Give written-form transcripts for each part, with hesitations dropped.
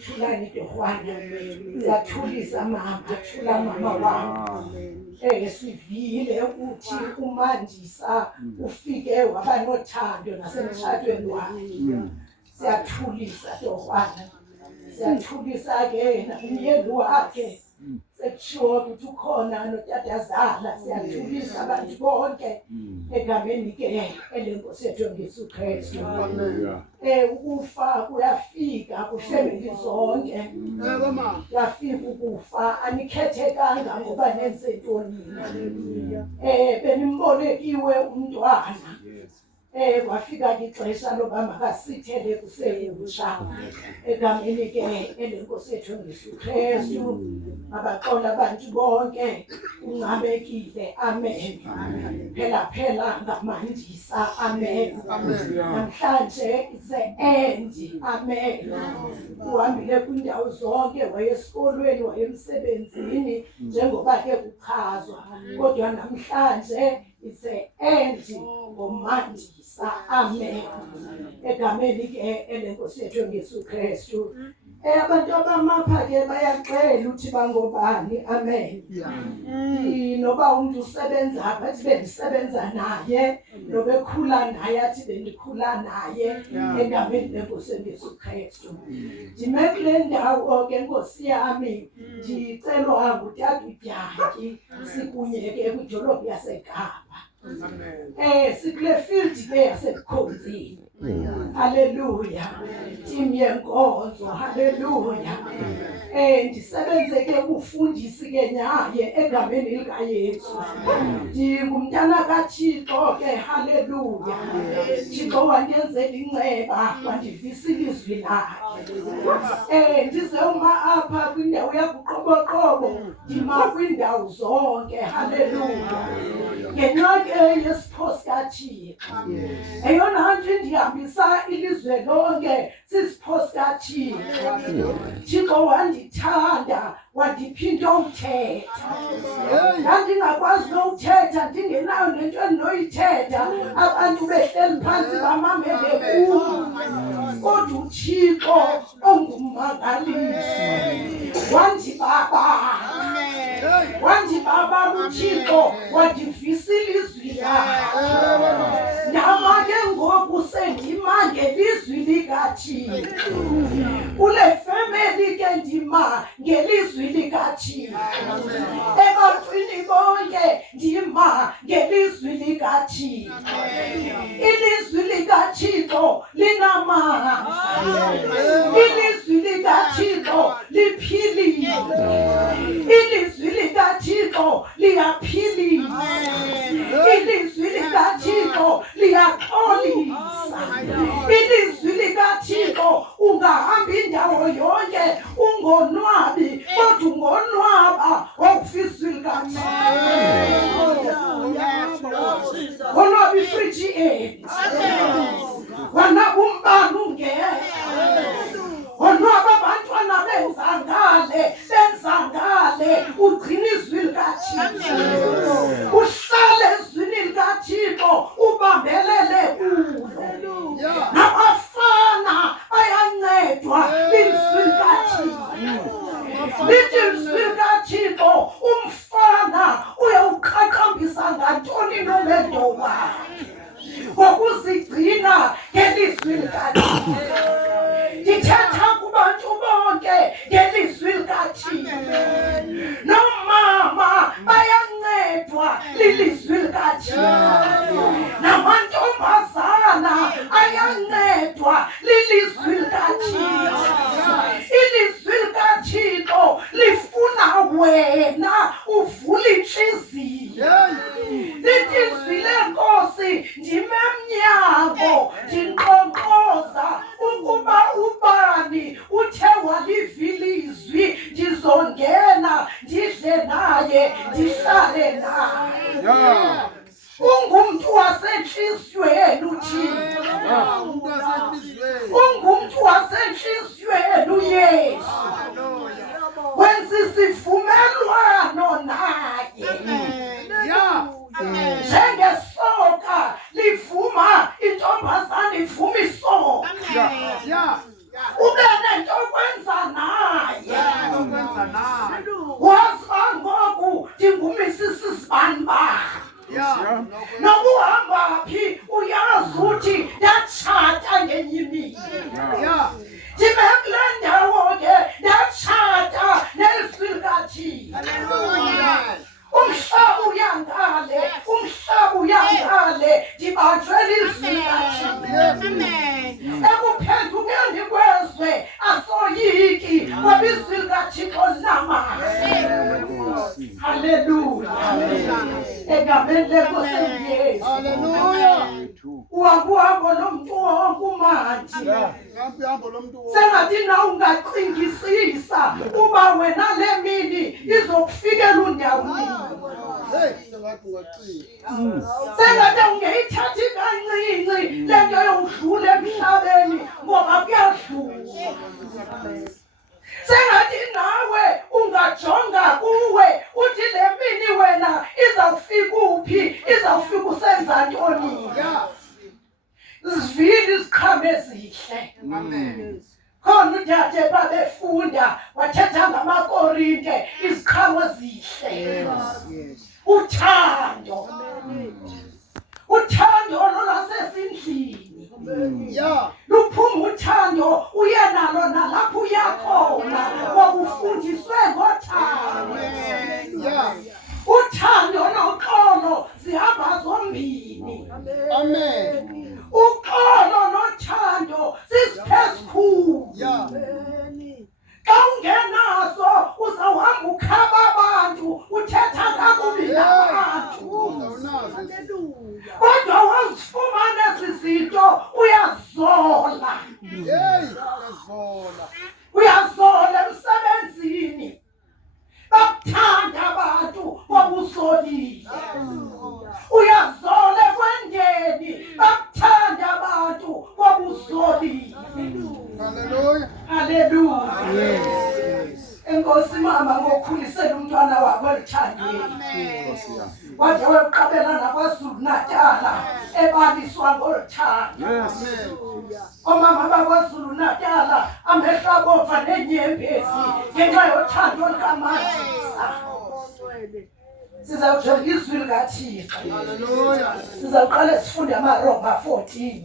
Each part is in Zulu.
Thulani Dogwana. Siyathulisa mama, thula mama wami. Sivile ukuthi uMandisa ufike waba nothando nasemshadweni wakhe. Siyathulisa Dogwana. Siyathulisa ke umyeni wakhe. Sekushiwo ukuthi ukhona notatazala. Siyathulisa abantu bonke egameni ke elenkosi yethu uJesu Kristu. Ukufa kuyafika kuhleleli zonke. Kuyafika ukufa anikhethekanga ngoba nenze ntoni. Benimbolekiwe umntwana. Kwafika ixesha loba makasithele kusekusha egameni ke elenkosi yethu uJesu Kristu. Abaxola abantu bonke uncamekile. Amen. Phela ngaMandisa. Amen. Namhlanje it's the end. Amen. Uhambile kwindawo zonke, wayesikolweni, wayemsebenzini njengoba ke kuchazwa, kodwa namhlanje it's the end ngoMandisa. Amen. Egameni ke elenkosi yethu uJesu Kristu. Abantu abamapha ke bayaxela ukuthi bangobani. Amen. Noba umuntu usebenza bathi bendisebenza naye, noba ekhula naye athi bendikhula naye egameni lenkosi uJesu Kristu. Ndime kule ndawo ke Nkosi yami, ndicelwa ngutata uDyantyi, sikunye ke kwidolophu yaseKapa. Sikule field ke yaseBukhonzini. Haleluya. Team yenkonzo. Haleluya. Ndisebenze ke kufundisi ke naye egameni likaYesu. Ndingumntana kaThixo ke. Haleluya. Thixo wandenzela inceba, wandivisa ilizwi lakhe. Ndize uma apha kwindawo yakuqoboqobo, ndima kwindawo zonke. Haleluya. Ngenxa ke yesipho sikaThixo. Eyona nto ndihambisa ilizwe lonke sisipho sikaThixo. Thixo wandithanda, wandiphinda ukuthetha. Ndandingakwazi nokuthetha, ndingenayo nento endinoyithetha, abantu behleli phansi bamamele kum. Kodwa uThixo ongummangaliso wandibaba uThixo, wandivisa ilizwi lakhe. Ndama ke ngoku sendima ngelizwi likaThixo. Kule family ke ndima ngelizwi likaThixo. Ebantwini bonke ndima ngelizwi likaThixo. Ilizwi likaThixo linamandla. Ilizwi likaThixo liphilile. Ilizwi likaThixo liyaphilisa. Ilizwi likaThixo liyaxolisa. Ilizwi likaThixo ungahamba indawo yonke ungonwabi, kodwa ungonwaba ngokufisa likaThixo. Ngonwaba ifriji end. Wanaba umbane ungehla. Ngonwaba abantwana benzangale, ugcina izwi likaThixo. Uhlale ezwini likaThixo, ubambelele kulo. Nabafana bayancedwa lizwi likaThixo. Lithi izwi likaThixo umfana uyawuqaqambisa ngantoni nomendo wakhe, ngokuzigcina ngelizwi likaThixo. Ndithetha kubantu bonke ngelizwi likaThixo. Nomama bayancedwa lilizwi likaThixo. Namantombazana ayancedwa lilizwi likaThixo. Ilizwi likaThixo lifuna wena uvule inhliziyo. Lithi izwi lenkosi ndime emnyango ndinkqonkqoza ukuba ubani uthe walivila izwi ndizongena ndidle naye ndihlale naye. Ungumntu wasenhliziyweni uThixo. Ungumntu wasenhliziyweni uYesu. Wenza isivumelwano naye. Njengesoka livuma intombazane ivuma isoka ube nento okwenza naye wazi ngoku ndingumisisi sibani nokuhamba phi uyazi uthi ndiyatshata ngenye imini ndibe kule ndawo ke ndiyatshata nelizwi likaThixo. Umhlaba uyangale ndibanjwe lizwi likaThixo. Ekuphendukeni kwezwe asoyiki ngoba izwi likaThixo linamandla. Haleluya. Egameni lenkosi uYesu. Haleluya. Uhambo lomntu wonke umandi. Sengathi na ungacingisisa uba wena le mini izokufikela undawuni. Sengathi ungeyithathi kancinci lento yokudlula emhlabeni ngoba kuyadlula. Sengathi nawe ungajonga kuwe uthi le mini wena izawufika uphi, izawufika usenza ntoni. Zivile iziqhamo ezihle. Khona uDade babefunda wathetha ngamaKorinte iziqhamo ezihle. Uthando lolwasezindlini. Luphuma uthando uye nalo nalapho uyakhona wakufundiswe ngothando. Uthando noxolo zihamba zombini. Uxolo nothando zisiphezulu. Xa ungenazo uzawuhamba ukhaba abantu uthetha kakubi nabantu. Kodwa wazifumana ezi zinto uyazola. Uyazola emsebenzini. Bakuthanda abantu wabuzolile. Uyazola ekwendeni. Bakuthanda abantu wabuzolile. Haleluya. Enkosi mama ngokukhulisela umntwana wakho elithandweni. Wade weqabelana kwaZulu Natala ebaliswa ngoluthando. Omama bakwaZulu Natala amehlo abomva neenyembezi ngenxa yothando lukaMandisa. Sizawujonga izwi likaThixo. Sizawuqala sifunde amaRoma 14.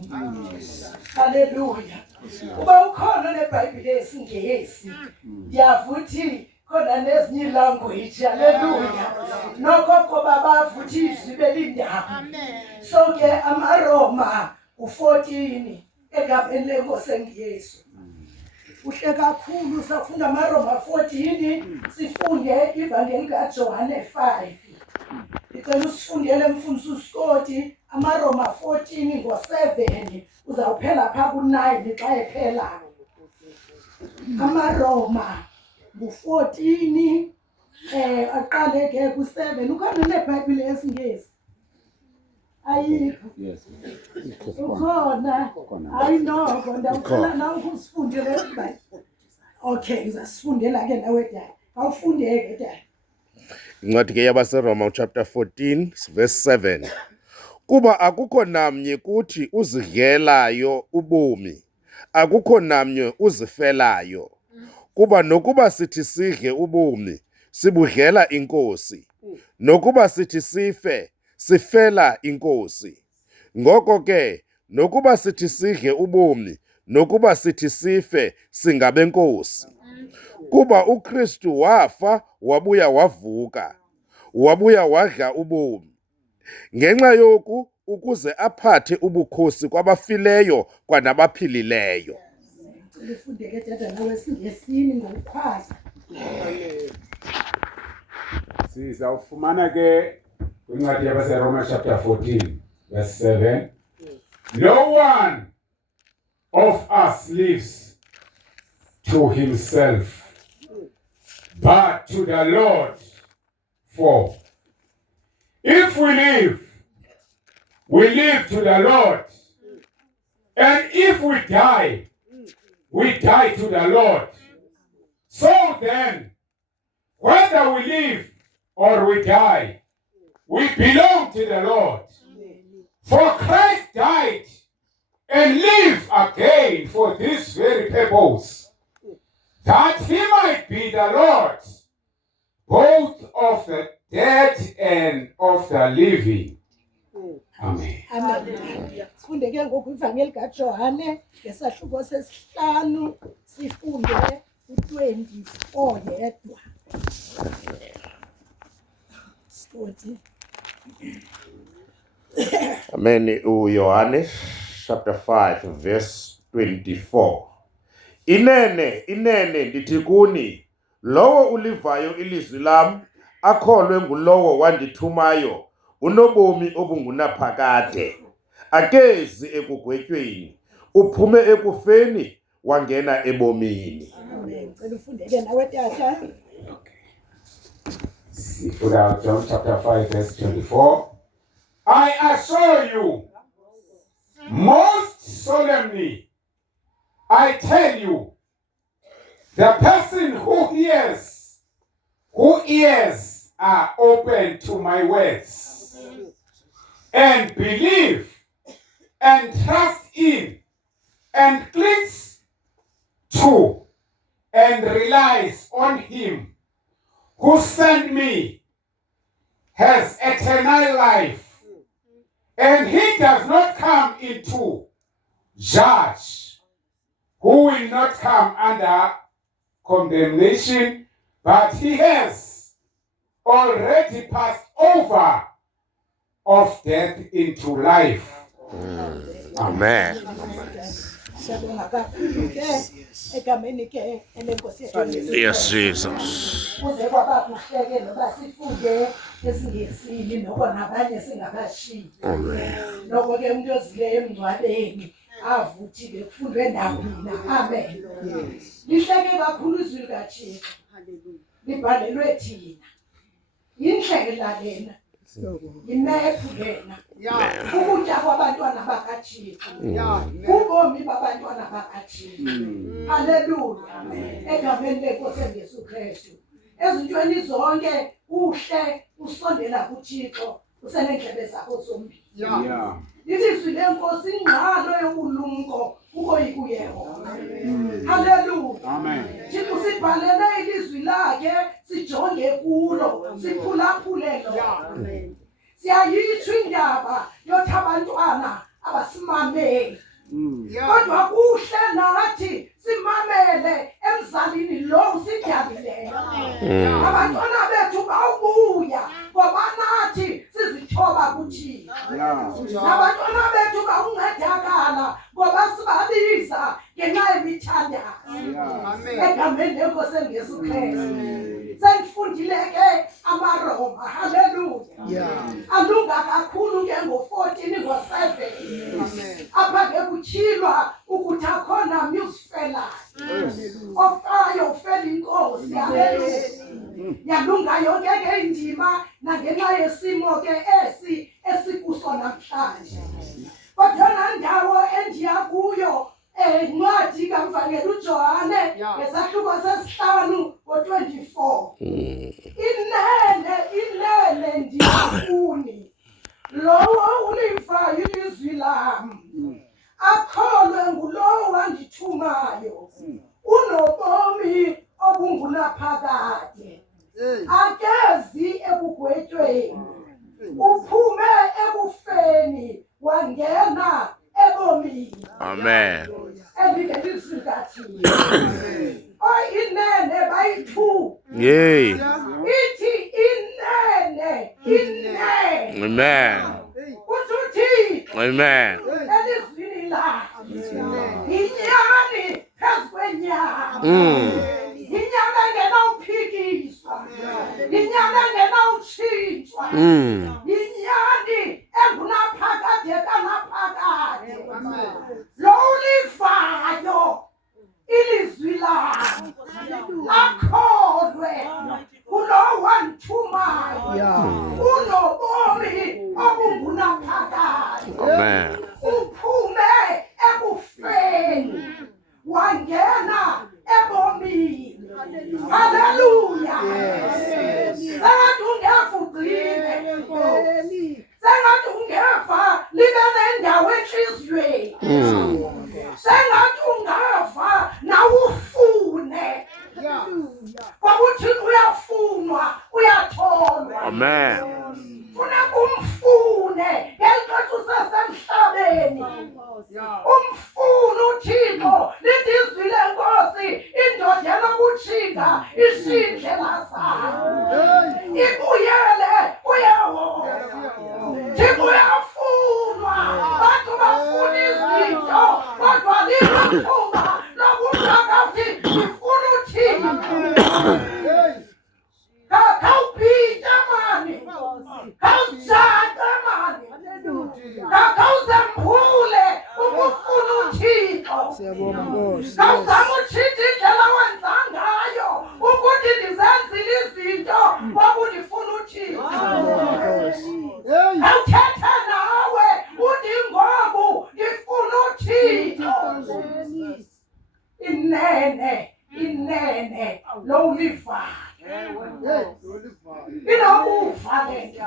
Haleluya. Uba ukhona neBhayibhile yesiNgesi ndiyavuthi khona nezinye ilanguage. Haleluya. Nokho babavuthi izwi belindaba. So ke amaRoma 14 egameni lenkosi uYesu. Uhle kakhulu safunda amaRoma 14 sifunde ivangeli kaJohane 5. Ngicela usifundele mfundisi uScott amaRoma 14 ngo7 uzawuphela pha ku9 xa ephela. AmaRoma ngu14 aqale ke ku7. Ukhona neBhayibhile yesiNgesi? Ayikho. Ukhona. Hayi noko ndawucela nawe ukusifundele iBhayibhile. Okay, uzasifundela ke nawe dad. Awufundeke dad. Incwadi ke yabaseRoma chapter 14 verse 7. Kuba akukho namnye kuthi uzidlelayo ubomi, akukho namnye uzifelayo. Kuba nokuba sithi sidle ubomi, sibudlela inkosi. Nokuba sithi sife, sifela inkosi. Ngoko ke, nokuba sithi sidle ubomi, nokuba sithi sife, singabenkosi. Kuba uKristu wafa, wabuya wavuka, wabuya wadla ubomi. Ngenxa yoku ukuze aphathe ubukhosi kwabafileyo kwanabaphilileyo. Lifundeke dada nawe singesini ngokukhwaza. Sizawufumana ke kwincwadi yabaseRoma chapter 14 verse 7. No one of us lives to himself, but to the Lord. For if we live to the Lord. And if we die to the Lord. So then, whether we live or we die, we belong to the Lord. For Christ died and lived again for for this very purpose, that he might be the Lord, both of the dead and of the living. Amen. Amen. Sifunde ke ngoku ivangeli kaJohane ngesahluko sesihlanu sifunde u-24 yedwa. Study. Amen. uYohane chapter 5 verse 24. Inene ndithi kuni, lowo ulivayo ilizwi lam akholwe ngulowo wandithumayo unobomi obungunaphakade, akezi ekugwetyweni, uphume ekufeni wangena ebomini. Amen. Cela ufunde ke nawe tata. Put out John chapter 5 verse 24. I assure you, most solemnly, I tell you, the person whose ears are open to my words, and believe and trust in and clings to and relies on him who sent me, has eternal life, and he does not come into judge, who will not come under condemnation, but he has already passed over of death into life. Amen. Siyabonga kakhulu ke egameni ke elenkosi yethu. Yes, Jesus. Kuze kwaba kuhle ke noba sifunde esiNgesini noko nabanye singabashiyi. Noko ke umuntu ozileyo emngcwabeni avuthi ke kufundwe ndawina. Amen. Lihleke kakhulu izwi likaThixo. Libhalelwe thina. Yindlela lena. Imephu lena. Ukutya kwabantwana bakaThixo. Ubomi babantwana bakaThixo. Haleluya. Egameni lenkosi yesu Kristu. Ezintweni zonke uhle usondela kuThixo usenendlebe zakho zombili. Ilizwi lenkosi ingqalo yobulumko ukoyika uYehova. Haleluya. Amen. Thixo sibhalele ilizwi lakhe sijonge kulo siphulaphule lo. Siyayitsho indaba yothi abantwana abasimameli. Kodwa kuhle nathi simamele emzalini lo usidyalileyo. Abantwana bethu bawubuya ngoba nathi sizithoba kuThixo. Abantwana bethu bawuncedakala ngoba sibabiza ngenxa yemithandazo. Egameni lenkosi yesu Kristu. Sengifundile ke amaRoma. Haleluya. Alunga kakhulu ke ngo-14 ngo-7. Apha ke kutshilwa ukuthi akhona musifelayo ofayo ufela inkosi. Haleluya. Yalunga yonke ke indima nangenxa yesimo ke esi esikuso namhlanje. Kodwa nandawo endiya kuyo incwadi kaMvangeli uJohane ngesahluko sesihlanu ngo-24. Inene ndiyafuni lowo ulivayo ilizwi lam akholwe ngulowo wandithumayo unobomi obungunaphakade, akezi ekugwetyweni, uphume ekufeni wangena ebomini. Amen. Elizwi likaThixo. Inene bayi-2. Yay. Ithi inene. Amen. Uthi Amen. elizwini lakhe. Inyani phezu kwenyani. Inyani engenawuphikiswa. Inyani engenawutshintshwa. Inyani engunaphakade kanaphakade. Lo ulivayo ilizwi lakhe akholwe kulo wandithumayo unobomi obungunaphakade. Amen. Uphume ekufeni wangena ebomini. Haleluya. Sengathi ungevugile Siyabonga Nkosi. Kawuzama utshintsha indlela wenza ngayo ukuthi ndizenzile izinto kwakundifuna utshintsha. Awuthetha nawe uthi ngoku ndifuna utshintsho. Inene lo ulivayo. Inokuva le nto.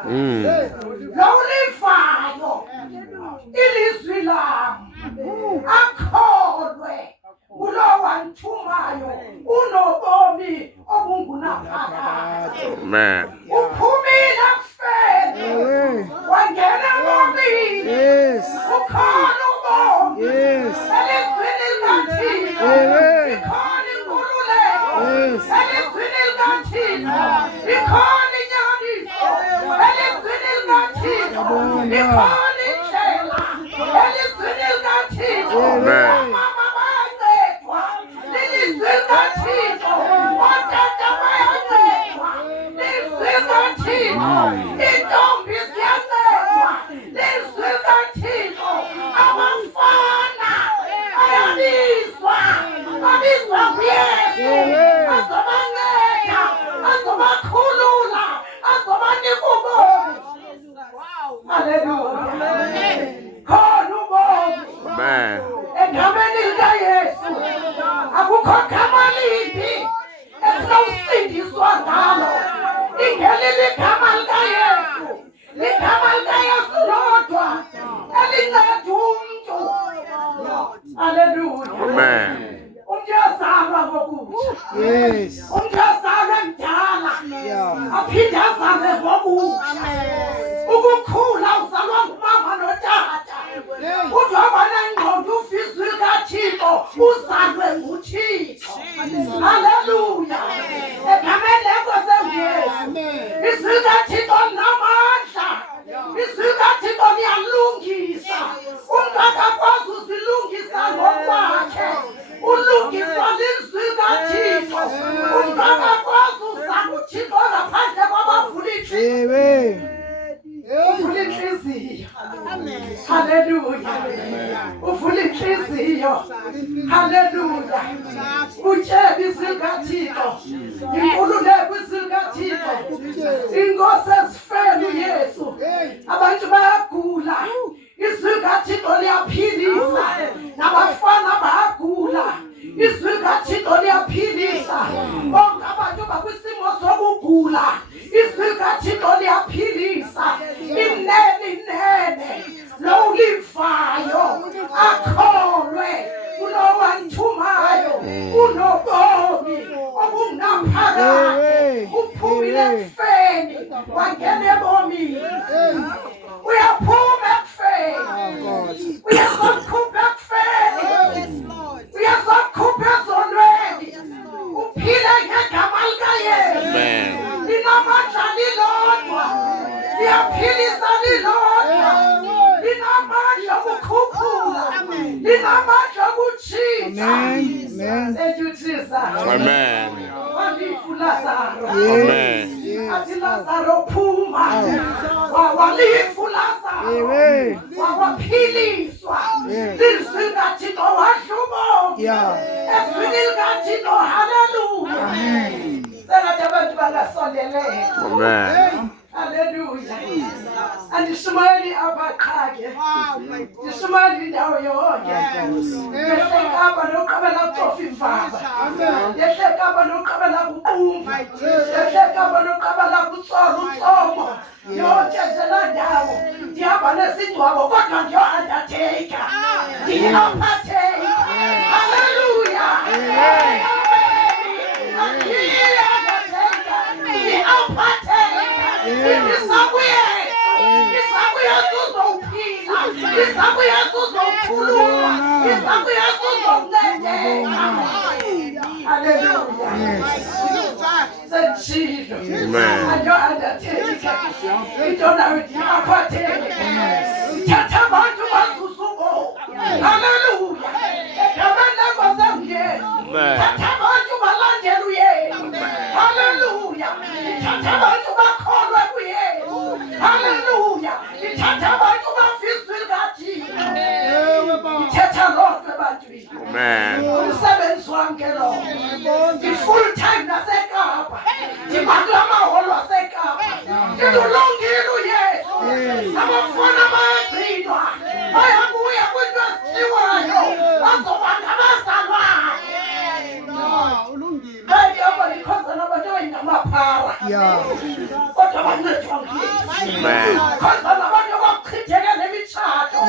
Lo ulivayo ilizwi lam akholwe kulo wanthumayo unobomi obungunaphakade. Amen. Uphumile kufeni wangena ebomini. Ukhona ubomi elizwini likaThixo. Ikhona inkululeko elizwini likaThixo. Ikhona inyaniso elizwini likaThixo. Ikhona indlela elizwini likaThixo. Omama bayancedwa lilizwi likaThixo. Otata bayancedwa lilizwi likaThixo. Iintombi ziyancedwa lilizwi likaThixo. Abafana bayabizwa babizwa nguYesu azobanceda azobakhulula azobanika ubomi. Haleluya. Khona ubomi Amen. egameni likaYesu. Akukho gama limbi esinowusindiswa ngalo ingelile igama likaYesu. Ligama likaYesu lodwa elinceda umntu. Haleluya. Amen. Umntu uyazalwa ngokutsha. Umntu uyazalwa emdala aphinde azalwe ngokutsha. Ukukhula uzalwa ngumama notata. Uzoba nengqondo uva izwi likaThixo uzalwe nguThixo. Haleluya. Egameni lenkosi enguYesu. Izwi likaThixo linamandla. Izwi likaThixo liyalungisa. Umntu akakwazi uzilungisa ngokwakhe. Ulungiswa lizwi likaThixo. Umntu akakwazi uzama uThixo ngaphandle kwabavula inhliziyo. Uvula inhliziyo. Haleluya. Uvula inhliziyo. Haleluya. Utshebe izwi likaThixo. Inkululeko izwi likaThixo. Inkosi ezifeni uYesu. Abantu bayagula. Izwi likaThixo liyaphilisa. Nabafana bayagula. Izwi likaThixo liyaphilisa. Bonke abantu bakwisimo sokugula. Izwi likaThixo liyaphilisa. Inene lo ulivayo akholwe kulo wanthumayo unobomi obungaphakade. Uphumile ekufeni wangena ebomini. Uyaphuma ekufeni. Uyazokhupha ekufeni. Uyazokhupha ezonweni. Uphile ngegama likaYesu. Linamandla lilodwa. Liyaphilisa lilodwa. Linamandla okukhuphula. Linamandla okutshintsha. Thank you, Jesus. Amen. Walifu Lazaro. Amen. Athi Lazaro phuma. Walifu Lazaro. Waphiliswa. Lizwi likaThixo wadla ubomi. Ezwini likaThixo. Haleluya. Sengathi abantu bangasondeleka. Amen. Haleluya. Andishumayeli abaqhake. Ndishumayeli indawo yonke. Yehlekapa noqabela kutofa imvaba. Yehlekapa noqabela kuqumba. Yehlekapa noqabela kutsora utsomo. Yonke nje la ndawo. Ndihamba nesingcwabo kodwa ndiyo-undertaker. Ndiyi-overtaker. Haleluya. Hallelujah. Hallelujah. Ithatha abantu bafisa ilikaThixo. Ithetha lonke ebantwini. Amen. umsebenzi wami ke lo full time naseKapa ngibakula amaholo aseKapa ngilungile uYesu abafana bayagcinwa bayabuya kwinto ezithiwayo bazoba ngabazalwane hayi apha ndikhonza nabantu abayinamaphara kodwa bancedwa nguYesu khonza nabantu abachitheke nemitshato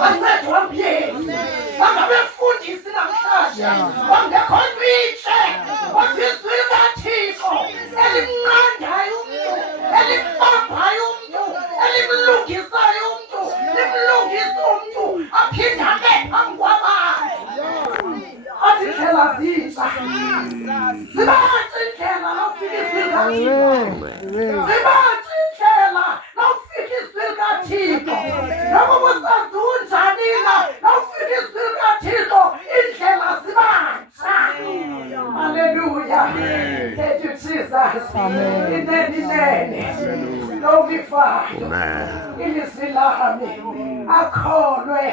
bancedwa nguYesu bangabefundisi namhlanje bangekho ntwitshe kodwa izwi likaThixo elimnqandayo umntu elibambayo umntu elimlungisayo umntu limlungisa umntu aphinde abe phambi kwabantu athi ndlela zintsha zibatsha indlela lawufika izwi likaThixo zibatsha indlela lawufika izwi likaThixo noba busazunjani na lawufika izwi likaThixo indlela zibatsha. Hallelujah. Thank you, Jesus. Inene lokufayo ilizwi lami akholwe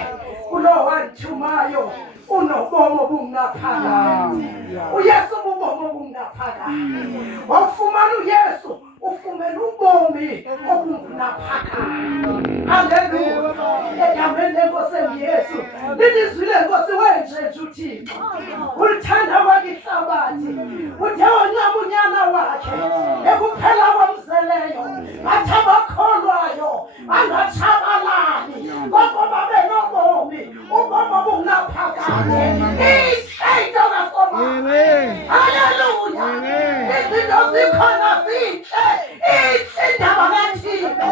kulo wanthumayo unobomo bungaphakathi. uYesu ubomo bungaphakathi. Wafumana uYesu ufumene ubomi obungaphakathi. Hallelujah. Egameni lenkosi Yesu lilizwi lenkosi wenje uThixo ulithanda kwakhe ihlabathi uthe wonyama unyana wakhe ekuphela kwamzeleyo bathi abakholwayo bangatshabalali kodwa babe nobomi ubomi obungaphakathi. Into kasomama. Hallelujah. Izinto zikhona zinhle indaba kaThixo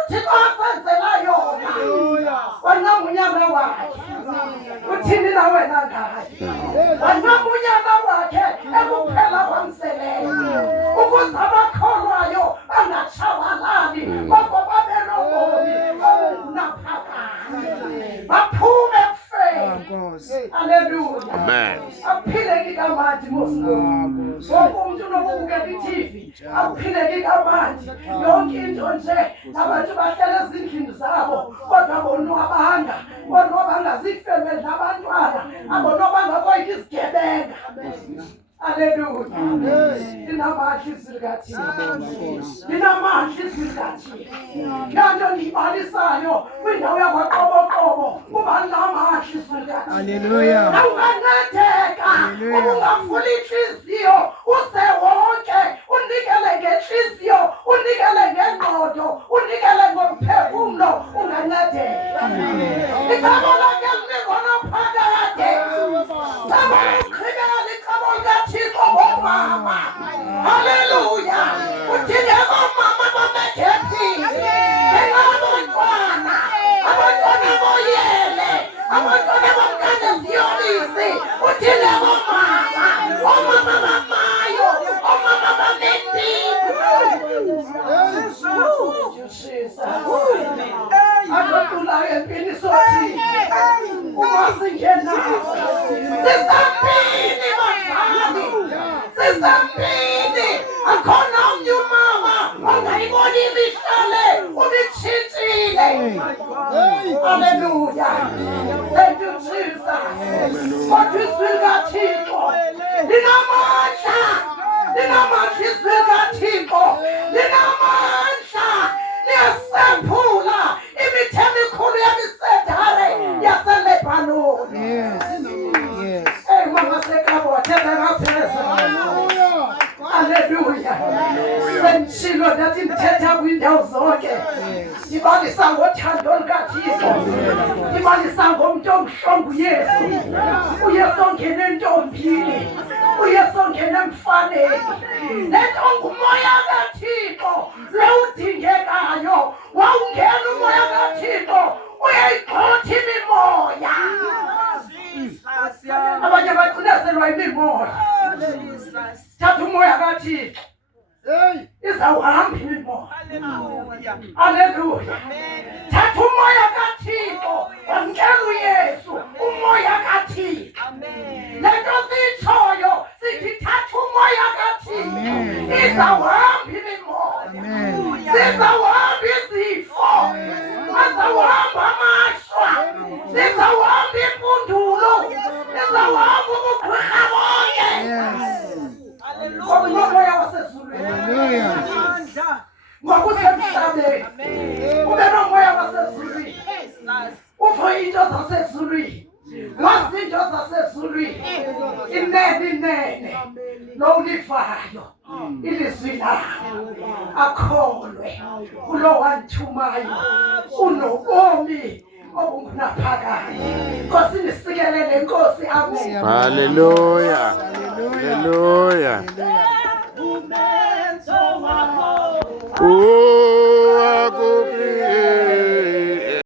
uThixo asenzela yona wancama unyana wakhe uthini na wena ngaye wancama unyana wakhe ekuphela kwamzeleyo ukuze abakholwayo bangatshabalali kodwa babe nobomi obungaphakathi baphume ekufeni. Hallelujah. Amen. Aphileke kamandi Moses. Wonke umuntu unokubukela iTV aphileke kamandi yonke into nje abantu bahlala ezindlini zabo kodwa bonwabanga ngazifemeli nabantwana abonwabanga kwayike izigebenga. Hallelujah. Linamandla izwi likaThixo. Linamandla izwi likaThixo. Yanto ndiyibalisayo kwindawo yakwaQoboqobo kuba linamandla izwi likaThixo. Hallelujah. Awungancedeka ubungavula inhliziyo uze wonke unikele ngenhliziyo unikele ngengqondo unikele ngomphefumlo ungancedeka. Icebo lakhe linikona phakade. Hallelujah. Udingeka omama babedephile abantwana boyele abantwana bomkande ziyobisi udingeka omama bamayo omama bamempilo. Akutulayo empini sothi uma singenayo sisambini bazali sisambini akhona omnye umama ongayiboni imihlale ubitshintshile. Hallelujah. Thank you, Jesus. Kodwa izwi likaThixo linamandla izwi likaThixo linamandla liyasephula imitheni emikhulu yemisedare yaseLebanoni. Mama seKapa wathetha ngaphezulu. Hallelujah. Sendishilo ndathi ndithetha kwiindawo zonke ndibalisa ngothando lukaThixo ndibalisa ngomntu omhlongo uYesu. uYesu ongena entombini uYesu ongena emfaneni le nto ngumoya kaThixo lewudingekayo wawungena umoya kaThixo uyayigxotha imimoya. Abanye bacinezelwa imimoya. Thatha umoya kaThixo izawuhamba imimoya. Hallelujah. Thatha umoya kaThixo wamkela uYesu umoya kaThixo. Le nto siyitshoyo sithi thatha umoya kaThixo izawuhamba imimoya. Zizawuhamba izifo azawuhamba amashwa zizawuhamba impundulo uzawuhamba ubugqirha bonke. Ngoba unomoya wasezulwini. Ngokusemhlabeni ube nomoya wasezulwini. Uvo into zasezulwini. Wazi into zasezulwini. Inene lo ulivayo ilizwi lakho akholwe kulo wanthumayo unobomi obungunaphakade. Nkosi nisikelele Nkosi. Amen. Hallelujah. Hallelujah. Oh.